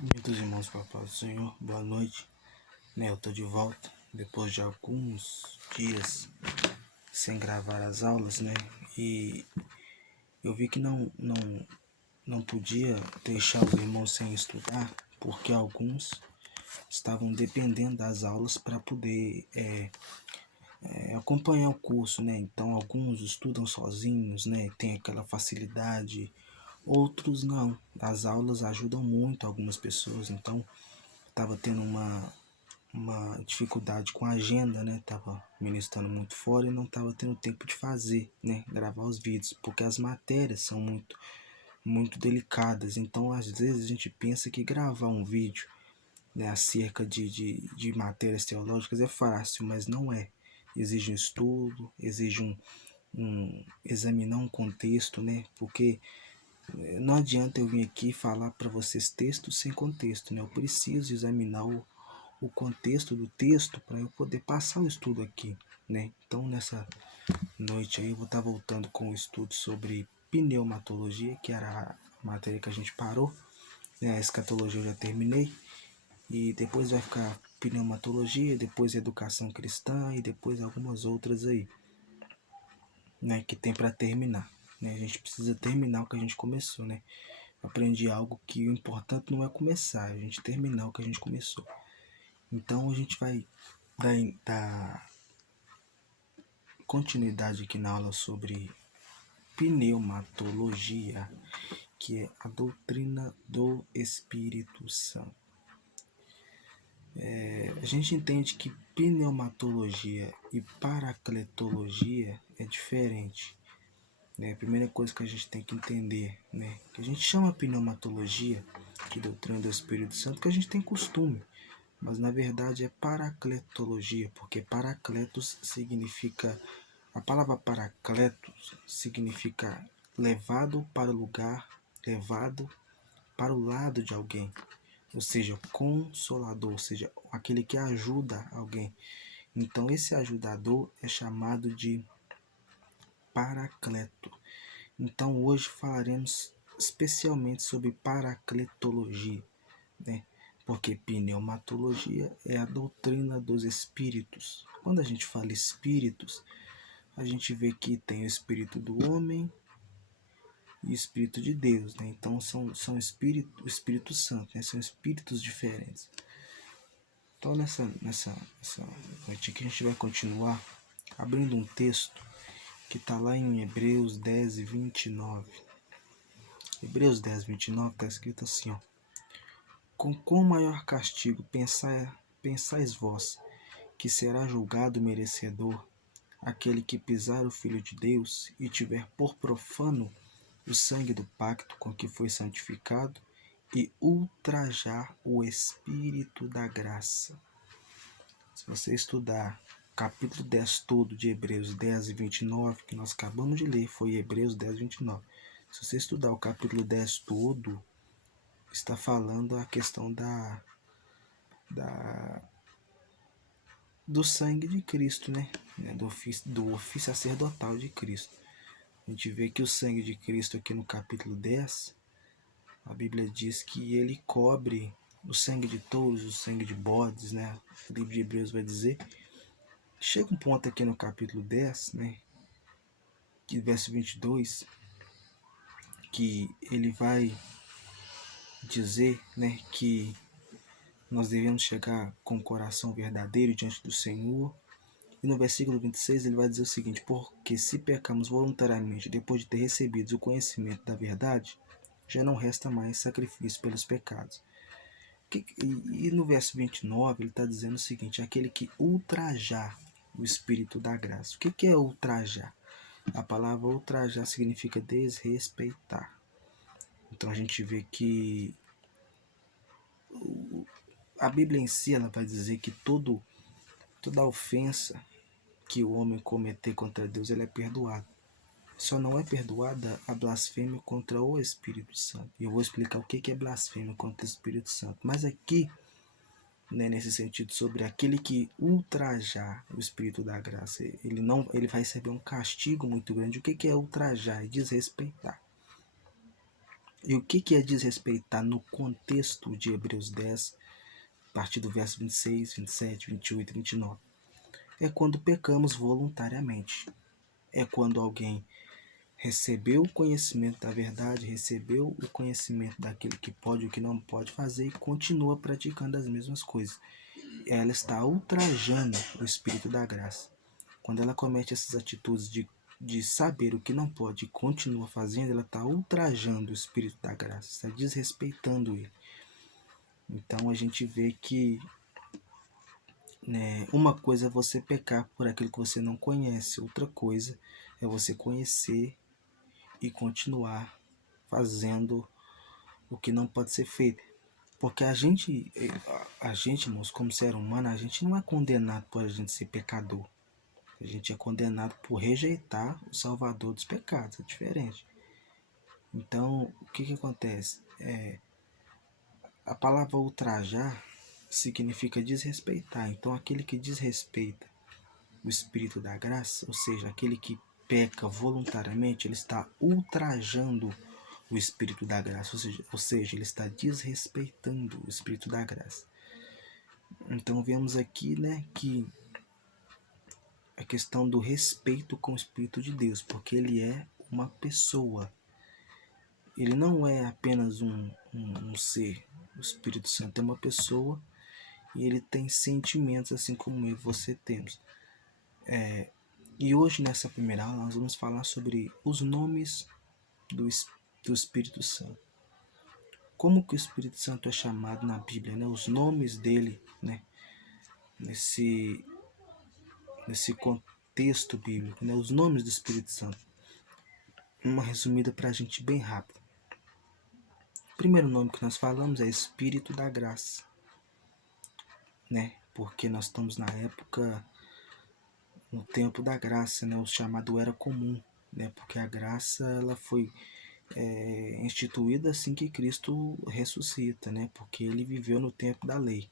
Muitos irmãos, papai do Senhor, boa noite. Eu tô de volta depois de alguns dias sem gravar as aulas, E eu vi que não podia deixar os irmãos sem estudar, porque alguns estavam dependendo das aulas para poder acompanhar o curso, Então alguns estudam sozinhos, Tem aquela facilidade, outros não. As aulas ajudam muito algumas pessoas, então estava tendo uma dificuldade com a agenda, Tava ministrando muito fora e não tava tendo tempo de fazer, Gravar os vídeos, porque as matérias são muito delicadas. Então, às vezes a gente pensa que gravar um vídeo, acerca de matérias teológicas é fácil, mas não é. Exige um estudo, exige examinar um contexto, Porque não adianta eu vir aqui falar para vocês texto sem contexto, Eu preciso examinar o contexto do texto para eu poder passar o estudo aqui, Então, nessa noite aí, eu vou estar voltando com o estudo sobre pneumatologia, que era a matéria que a gente parou, A escatologia eu já terminei, e depois vai ficar pneumatologia, depois educação cristã e depois algumas outras aí, que tem para terminar, A gente precisa terminar o que a gente começou, Aprendi algo que o importante não é começar, é a gente terminar o que a gente começou. Então a gente vai dar continuidade aqui na aula sobre pneumatologia, que é a doutrina do Espírito Santo. A gente entende que pneumatologia e paracletologia é diferente. A primeira coisa que a gente tem que entender, que a gente chama pneumatologia de doutrina do Espírito Santo, que a gente tem costume, mas na verdade é paracletologia, porque paracletos significa, a palavra paracletos significa levado para o lugar, levado para o lado de alguém, ou seja, consolador, ou seja, aquele que ajuda alguém. Então esse ajudador é chamado de paracleto. Então hoje falaremos especialmente sobre paracletologia, Porque pneumatologia é a doutrina dos espíritos. Quando a gente fala espíritos, a gente vê que tem o espírito do homem e o espírito de Deus, Então são o Espírito Santo, São espíritos diferentes. Então nessa noite aqui a gente vai continuar abrindo um texto que está lá em Hebreus 10, 29. Hebreus 10, 29 está escrito assim, Com quão maior castigo pensais vós que será julgado merecedor aquele que pisar o Filho de Deus e tiver por profano o sangue do pacto com que foi santificado e ultrajar o Espírito da graça. Se você estudar o capítulo 10 todo de Hebreus 10 e 29, que nós acabamos de ler, foi Hebreus 10, 29. Se você estudar o capítulo 10 todo, está falando a questão do sangue de Cristo, do ofício sacerdotal de Cristo. A gente vê que o sangue de Cristo aqui no capítulo 10, a Bíblia diz que ele cobre o sangue de touros, o sangue de bodes, O livro de Hebreus vai dizer. Chega um ponto aqui no capítulo 10, que verso 22, que ele vai dizer, que nós devemos chegar com o coração verdadeiro diante do Senhor. E no versículo 26 ele vai dizer o seguinte: porque se pecamos voluntariamente depois de ter recebido o conhecimento da verdade, já não resta mais sacrifício pelos pecados. E no verso 29 ele está dizendo o seguinte: aquele que ultrajar o Espírito da graça. O que é ultrajar? A palavra ultrajar significa desrespeitar. Então a gente vê que a Bíblia em si ela vai dizer que toda ofensa que o homem cometer contra Deus ele é perdoado. Só não é perdoada a blasfêmia contra o Espírito Santo. E eu vou explicar o que é blasfêmia contra o Espírito Santo. Mas aqui, nesse sentido, sobre aquele que ultrajar o Espírito da graça, ele vai receber um castigo muito grande. O que é ultrajar? É desrespeitar. E o que é desrespeitar no contexto de Hebreus 10, a partir do verso 26, 27, 28 e 29? É quando pecamos voluntariamente. É quando alguém recebeu o conhecimento da verdade, recebeu o conhecimento daquilo que pode e o que não pode fazer e continua praticando as mesmas coisas. Ela está ultrajando o Espírito da graça. Quando ela comete essas atitudes de saber o que não pode e continua fazendo, ela está ultrajando o Espírito da graça, está desrespeitando ele. Então a gente vê que, né, uma coisa é você pecar por aquilo que você não conhece, outra coisa é você conhecer e continuar fazendo o que não pode ser feito. Porque a gente, irmãos, como ser humano, a gente não é condenado por a gente ser pecador. A gente é condenado por rejeitar o Salvador dos pecados, é diferente. Então, o que acontece? A palavra ultrajar significa desrespeitar. Então, aquele que desrespeita o Espírito da graça, ou seja, aquele que peca voluntariamente, ele está ultrajando o Espírito da graça, ou seja, ele está desrespeitando o Espírito da graça. Então vemos aqui, né, que a questão do respeito com o Espírito de Deus, porque ele é uma pessoa. Ele não é apenas um ser. O Espírito Santo é uma pessoa e ele tem sentimentos assim como eu e você temos. E hoje nessa primeira aula nós vamos falar sobre os nomes do Espírito Santo. Como que o Espírito Santo é chamado na Bíblia, né? Os nomes dele, né? Nesse contexto bíblico, né? Os nomes do Espírito Santo. Uma resumida para a gente bem rápido. O primeiro nome que nós falamos é Espírito da Graça, né? Porque nós estamos na época, no tempo da graça, né? O chamado era comum, né? Porque a graça ela foi instituída assim que Cristo ressuscita, né? Porque ele viveu no tempo da lei.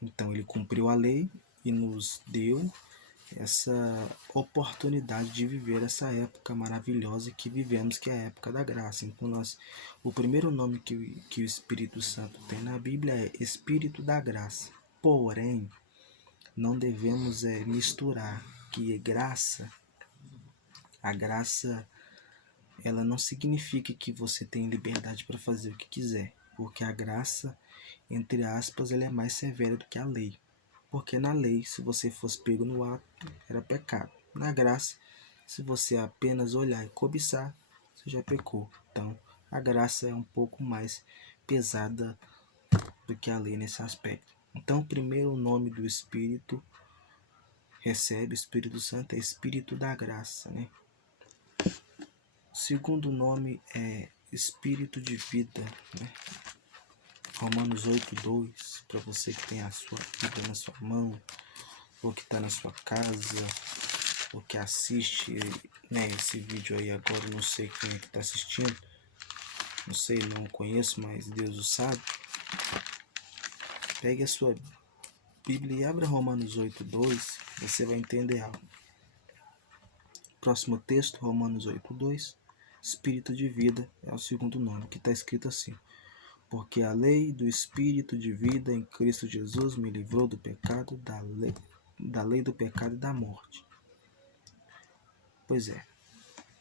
Então ele cumpriu a lei e nos deu essa oportunidade de viver essa época maravilhosa que vivemos, que é a época da graça. Então o primeiro nome que o Espírito Santo tem na Bíblia é Espírito da Graça. Porém, não devemos misturar que a graça, ela não significa que você tem liberdade para fazer o que quiser, porque a graça, entre aspas, ela é mais severa do que a lei. Porque na lei, se você fosse pego no ato, era pecado. Na graça, se você apenas olhar e cobiçar, você já pecou. Então, a graça é um pouco mais pesada do que a lei nesse aspecto. Então, o primeiro nome do Espírito recebe, o Espírito Santo, é Espírito da Graça, né? O segundo nome é Espírito de Vida, né? Romanos 8:2, para você que tem a sua Bíblia na sua mão, ou que está na sua casa, ou que assiste, né, esse vídeo aí agora, não sei quem é que está assistindo, não sei, não conheço, mas Deus o sabe. Pegue a sua Bíblia e abra Romanos 8:2, você vai entender algo. Próximo texto, Romanos 8:2, Espírito de vida é o segundo nome, que está escrito assim: porque a lei do Espírito de vida em Cristo Jesus me livrou do pecado, da lei do pecado e da morte. Pois é,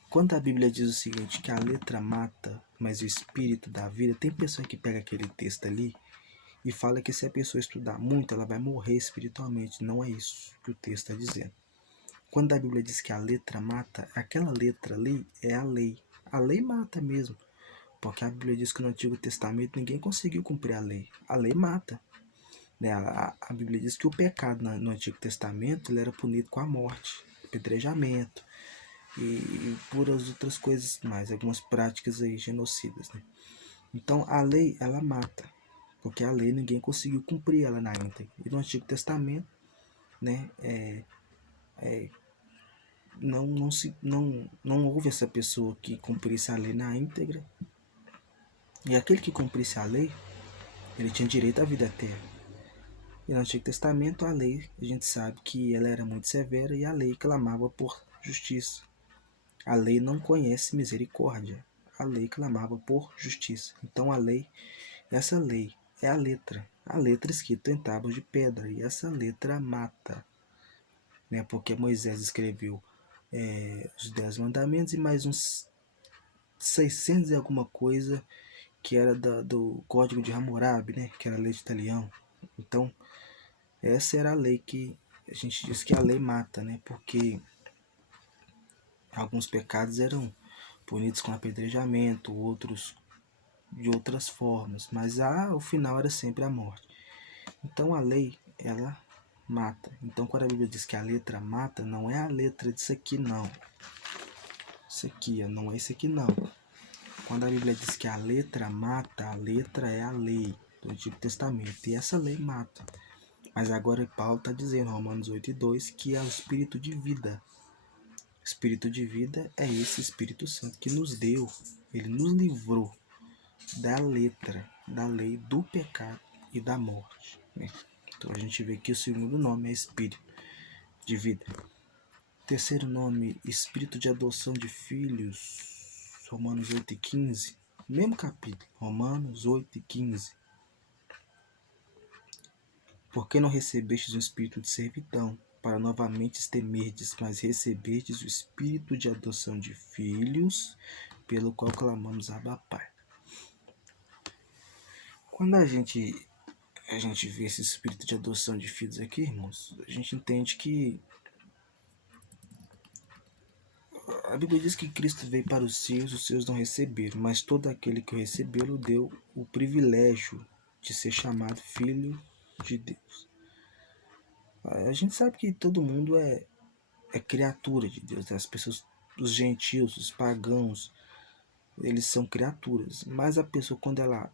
quando a Bíblia diz o seguinte, que a letra mata, mas o Espírito dá vida, tem pessoa que pega aquele texto ali e fala que se a pessoa estudar muito, ela vai morrer espiritualmente. Não é isso que o texto está dizendo. Quando a Bíblia diz que a letra mata, aquela letra ali é a lei. A lei mata mesmo. Porque a Bíblia diz que no Antigo Testamento ninguém conseguiu cumprir a lei. A lei mata. Né? A Bíblia diz que o pecado no Antigo Testamento ele era punido com a morte, apedrejamento e por as outras coisas mais, algumas práticas aí genocidas. Né? Então a lei ela mata, porque a lei ninguém conseguiu cumprir ela na íntegra. E no Antigo Testamento, né, não houve essa pessoa que cumprisse a lei na íntegra. E aquele que cumprisse a lei, ele tinha direito à vida eterna. E no Antigo Testamento, a lei, a gente sabe que ela era muito severa e a lei clamava por justiça. A lei não conhece misericórdia. a lei clamava por justiça. Então essa lei é a letra escrita em tábuas de pedra, e essa letra mata, né? Porque Moisés escreveu os 10 mandamentos e mais uns 600 e alguma coisa que era do Código de Hammurabi, né? Que era a lei de Italião. Então, essa era a lei que a gente diz que a lei mata, né? Porque alguns pecados eram punidos com apedrejamento, outros de outras formas, mas o final era sempre a morte. Então a lei, ela mata. Então quando a Bíblia diz que a letra mata, não é a letra disso aqui não. Isso aqui, não é isso aqui não. Quando a Bíblia diz que a letra mata, a letra é a lei do Antigo Testamento, e essa lei mata. Mas agora Paulo está dizendo, Romanos 8:2, que é o Espírito de vida. O Espírito de vida é esse Espírito Santo que nos deu, ele nos livrou da letra, da lei do pecado e da morte, né? Então a gente vê que o segundo nome é Espírito de vida. Terceiro nome, Espírito de adoção de filhos, Romanos 8:15, mesmo capítulo, Romanos 8:15. Porque não recebestes o espírito de servidão, para novamente temerdes, mas recebestes o espírito de adoção de filhos, pelo qual clamamos Abba Pai. Quando a gente vê esse espírito de adoção de filhos aqui, irmãos, a gente entende que a Bíblia diz que Cristo veio para os seus não receberam, mas todo aquele que o recebeu deu o privilégio de ser chamado filho de Deus. A gente sabe que todo mundo é criatura de Deus, né? As pessoas, os gentios, os pagãos, eles são criaturas, mas a pessoa, quando ela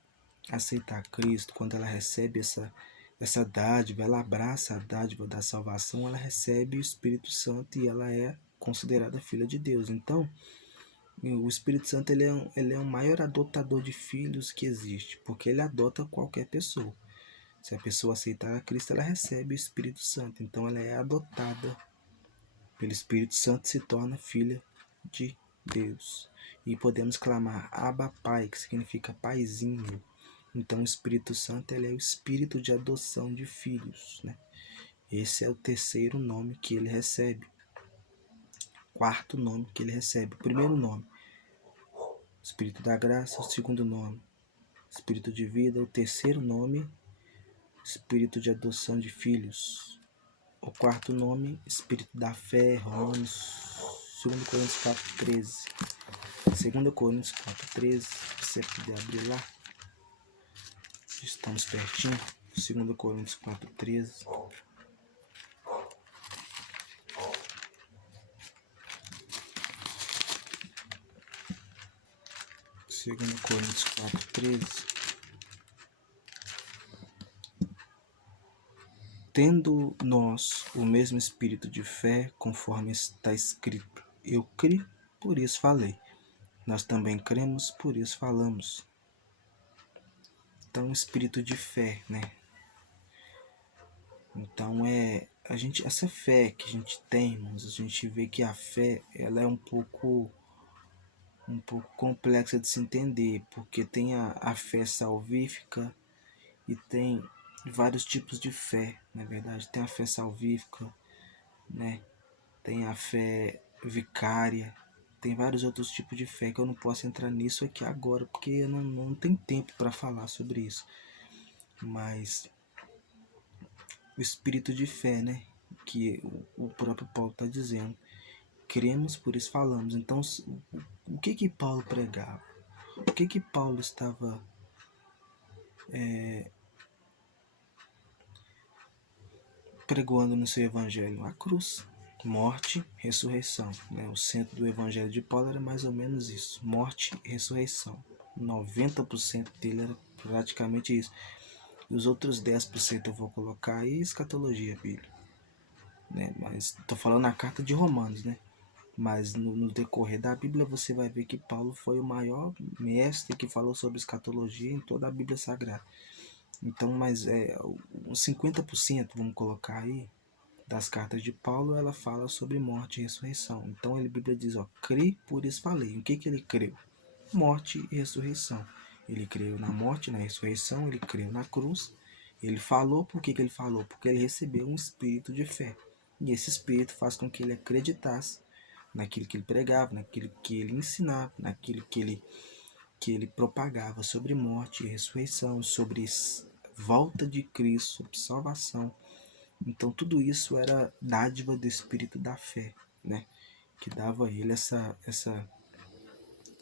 aceita Cristo, quando ela recebe essa dádiva, ela abraça a dádiva da salvação, ela recebe o Espírito Santo e ela é considerada filha de Deus. Então, o Espírito Santo ele é o maior adotador de filhos que existe, porque ele adota qualquer pessoa. Se a pessoa aceitar a Cristo, ela recebe o Espírito Santo. Então, ela é adotada pelo Espírito Santo e se torna filha de Deus. E podemos clamar Abba Pai, que significa paizinho. Então o Espírito Santo ele é o espírito de adoção de filhos, né? Esse é o terceiro nome que ele recebe. Quarto nome que ele recebe. O primeiro nome, Espírito da Graça. O segundo nome, Espírito de Vida. O terceiro nome, Espírito de adoção de filhos. O quarto nome, Espírito da Fé. Romanos 2 Coríntios 4:13. 2 Coríntios 4:13. Se você puder abrir lá. Estamos pertinho. 2 Coríntios 4:13. 2 Coríntios 4:13. Tendo nós o mesmo espírito de fé, conforme está escrito, eu criei, por isso falei. Nós também cremos, por isso falamos. Então, espírito de fé, né? Então, essa fé que a gente tem, irmãos, a gente vê que a fé, ela é um pouco complexa de se entender, porque tem a fé salvífica e tem vários tipos de fé, na verdade. Tem a fé salvífica, né? Tem a fé vicária, tem vários outros tipos de fé que eu não posso entrar nisso aqui agora, porque eu não tenho tempo para falar sobre isso. Mas o espírito de fé, né? Que o próprio Paulo está dizendo. Cremos, por isso falamos. Então, o que Paulo pregava? O que Paulo estava pregoando no seu evangelho? A cruz, morte, ressurreição, né? O centro do evangelho de Paulo era mais ou menos isso, morte e ressurreição. 90% dele era praticamente isso. E os outros 10% eu vou colocar aí escatologia bíblica, né? Mas estou falando na carta de Romanos, né? Mas no decorrer da Bíblia você vai ver que Paulo foi o maior mestre que falou sobre escatologia em toda a Bíblia Sagrada. Então, mas uns 50%, vamos colocar aí, das cartas de Paulo, ela fala sobre morte e ressurreição. Então a Bíblia diz, crê, por isso falei. O que ele creu? morte e ressurreição. Ele creu na morte, na ressurreição, ele creu na cruz. Ele falou, por que ele falou? Porque ele recebeu um espírito de fé. E esse espírito faz com que ele acreditasse naquilo que ele pregava, naquilo que ele ensinava, naquilo que ele propagava sobre morte e ressurreição, sobre volta de Cristo, sobre salvação. Então tudo isso era dádiva do espírito da fé, né? Que dava a ele essa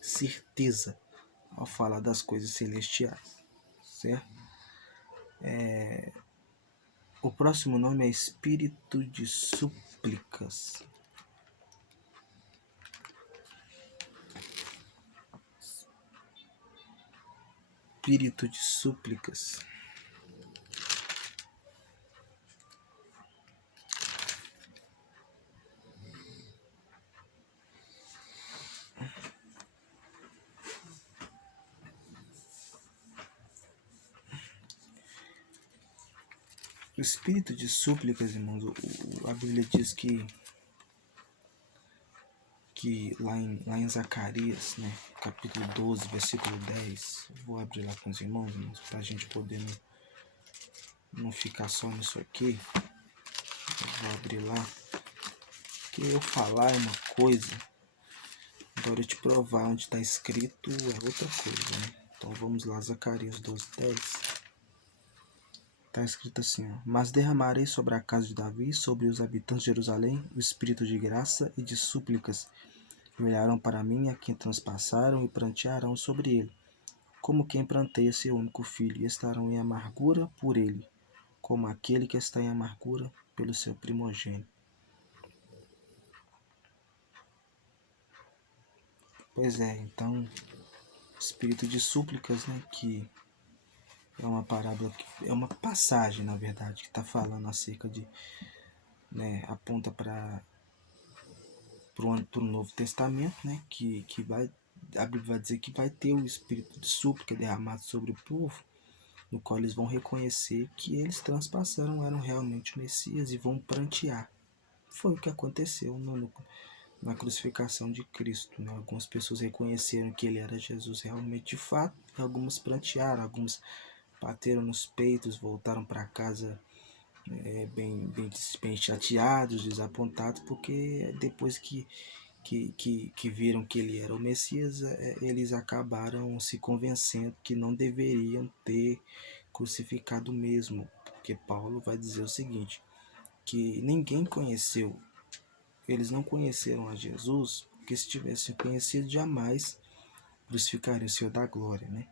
certeza ao falar das coisas celestiais, certo? O próximo nome é espírito de súplicas. Espírito de súplicas. O espírito de súplicas, irmãos, a Bíblia diz que lá em Zacarias, né, capítulo 12, versículo 10, vou abrir lá com os irmãos, para a gente poder não ficar só nisso aqui. Eu vou abrir lá, que eu falar é uma coisa, agora eu te provar onde está escrito é outra coisa, né? Então vamos lá, Zacarias 12, 10. Está escrito assim, ó: Mas derramarei sobre a casa de Davi, sobre os habitantes de Jerusalém, o espírito de graça e de súplicas. E olharão para mim a quem transpassaram e prantearão sobre ele, como quem pranteia seu único filho, e estarão em amargura por ele, como aquele que está em amargura pelo seu primogênito. Pois é, então, espírito de súplicas, né, que é uma parábola, é uma passagem, na verdade, que está falando acerca de, né, aponta para o Novo Testamento, né, que vai, a Bíblia vai dizer que vai ter o espírito de súplica derramado sobre o povo, no qual eles vão reconhecer que eles transpassaram, eram realmente o Messias e vão prantear. Foi o que aconteceu na crucificação de Cristo, né? Algumas pessoas reconheceram que ele era Jesus realmente de fato, algumas prantearam, algumas bateram nos peitos, voltaram para casa bem chateados, desapontados, porque depois que viram que ele era o Messias, eles acabaram se convencendo que não deveriam ter crucificado mesmo, porque Paulo vai dizer o seguinte, que ninguém conheceu, eles não conheceram a Jesus, porque se tivessem conhecido, jamais crucificariam o Senhor da glória, né?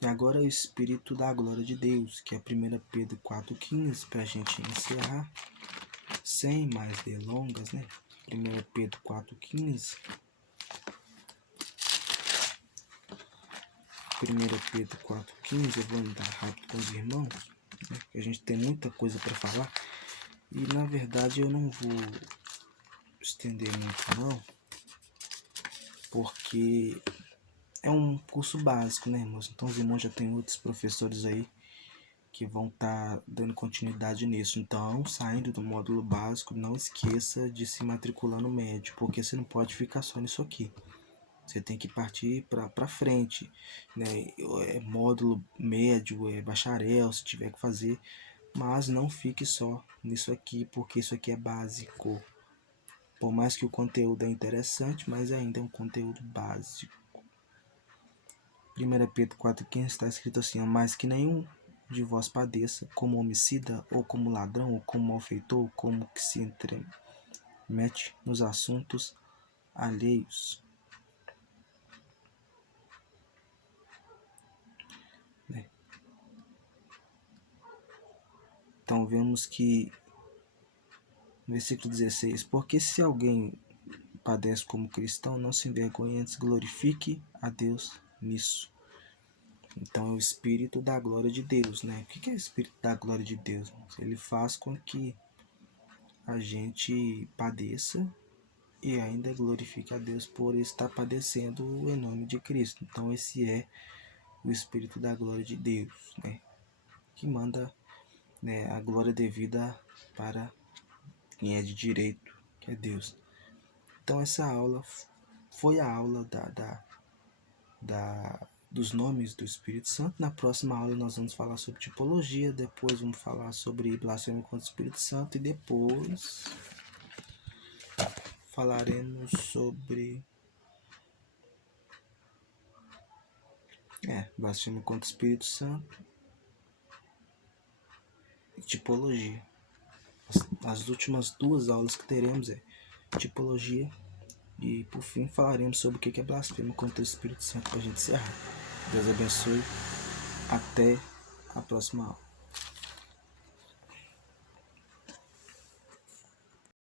E agora é o Espírito da glória de Deus, que é 1 Pedro 4,15, para a gente encerrar, sem mais delongas, né? 1 Pedro 4,15. 1 Pedro 4,15, eu vou andar rápido com os irmãos, né? A gente tem muita coisa para falar. E na verdade eu não vou estender muito não, porque é um curso básico, né, irmãos? Então os irmãos já tem outros professores aí que vão estar dando continuidade nisso. Então, saindo do módulo básico, não esqueça de se matricular no médio, porque você não pode ficar só nisso aqui. Você tem que partir para frente, né? É módulo médio, é bacharel, se tiver que fazer, mas não fique só nisso aqui, porque isso aqui é básico. Por mais que o conteúdo é interessante, mas ainda é um conteúdo básico. 1 Pedro 4,15 está escrito assim: Mas que nenhum de vós padeça como homicida, ou como ladrão, ou como malfeitor, ou como que se mete nos assuntos alheios. Né? Então vemos que, no versículo 16: Porque se alguém padece como cristão, não se envergonhe, antes glorifique a Deus nisso. Então é o Espírito da glória de Deus, né? O que é o Espírito da glória de Deus? Ele faz com que a gente padeça e ainda glorifique a Deus por estar padecendo em nome de Cristo. Então esse é o Espírito da glória de Deus, né? Que manda, né, a glória devida para quem é de direito, que é Deus. Então essa aula foi a aula dos nomes do Espírito Santo. Na próxima aula nós vamos falar sobre tipologia, depois vamos falar sobre blasfêmia contra o Espírito Santo e depois falaremos sobre blasfêmia contra o Espírito Santo e tipologia. As últimas duas aulas que teremos é tipologia e por fim falaremos sobre o que é blasfêmia contra o Espírito Santo para a gente encerrar. Deus abençoe. Até a próxima aula.